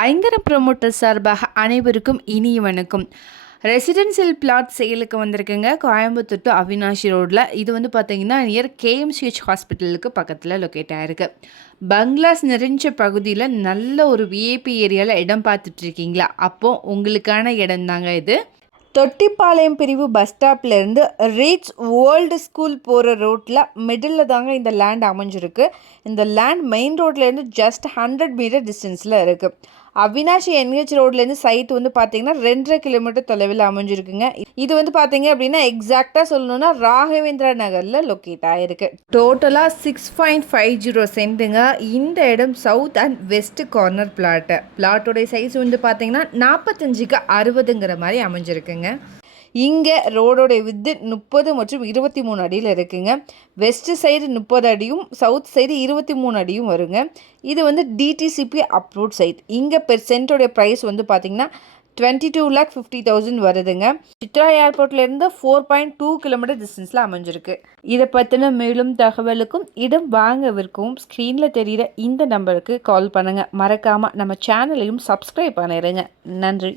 ஐங்கர promoter சார்பாக அனைவருக்கும் இனிய வணக்கம். ரெசிடென்சியல் பிளாட் சேலுக்கு வந்திருக்குங்க. கோயம்புத்தூர் டு அவினாஷி ரோட்டில் இது வந்து பார்த்திங்கன்னா நியர் கேஎம்சிஹெச் ஹாஸ்பிட்டலுக்கு பக்கத்தில் லொக்கேட் ஆகிருக்கு பங்களாஸ் நிறைஞ்ச பகுதியில் நல்ல ஒரு விஏபி ஏரியாவில் இடம் பார்த்துட்ருக்கீங்களா? அப்போது உங்களுக்கான இடம் தாங்க இது. தொட்டிப்பாளையம் பிரிவு பஸ் ஸ்டாப்லேருந்து ரீச் வேர்ல்டு ஸ்கூல் போகிற ரோட்டில் மிடில் தாங்க இந்த லேண்ட் அமைஞ்சிருக்கு. இந்த லேண்ட் மெயின் ரோட்லேருந்து ஜஸ்ட் ஹண்ட்ரட் மீட்டர் டிஸ்டன்ஸில் இருக்குது அவினாஷி என்ஹெச் ரோட்லேருந்து சைட் வந்து பார்த்தீங்கன்னா ரெண்டரை கிலோமீட்டர் தொலைவில் அமைஞ்சிருக்குங்க. இது வந்து பார்த்தீங்க அப்படின்னா எக்ஸாக்டாக சொல்லணும்னா ராகவேந்திரா நகரில் லொக்கேட் ஆகிருக்கு டோட்டலாக சிக்ஸ் பாயிண்ட் ஃபைவ் ஜீரோ சென்ட்டுங்க இந்த இடம் south and west corner plot பிளாட்டோடைய size வந்து பார்த்தீங்கன்னா நாற்பத்தஞ்சுக்கு அறுபதுங்கிற மாதிரி அமைஞ்சிருக்குங்க. இங்கே ரோடோடைய வித்து முப்பது மற்றும் இருபத்தி மூணு அடியில் இருக்குங்க. வெஸ்ட்டு சைடு முப்பது அடியும் சவுத் சைடு இருபத்தி மூணு அடியும் வருங்க. இது வந்து டிடிசிபி அப்ரூவ் சைட் இங்கே பெர் சென்ட்டோடைய ப்ரைஸ் வந்து பார்த்திங்கன்னா twenty two lakh fifty thousand வருதுங்க. சித்ரா ஏர்போர்ட்லேருந்து ஃபோர் பாயிண்ட் டூ கிலோமீட்டர் டிஸ்டன்ஸில் அமைஞ்சிருக்கு. இதை பற்றின மேலும் தகவலுக்கும் இடம் வாங்க விற்கவும் ஸ்க்ரீனில் தெரிகிற இந்த நம்பருக்கு கால் பண்ணுங்கள் மறக்காமல் நம்ம சேனலையும் சப்ஸ்கிரைப் பண்ணிடுங்க நன்றி.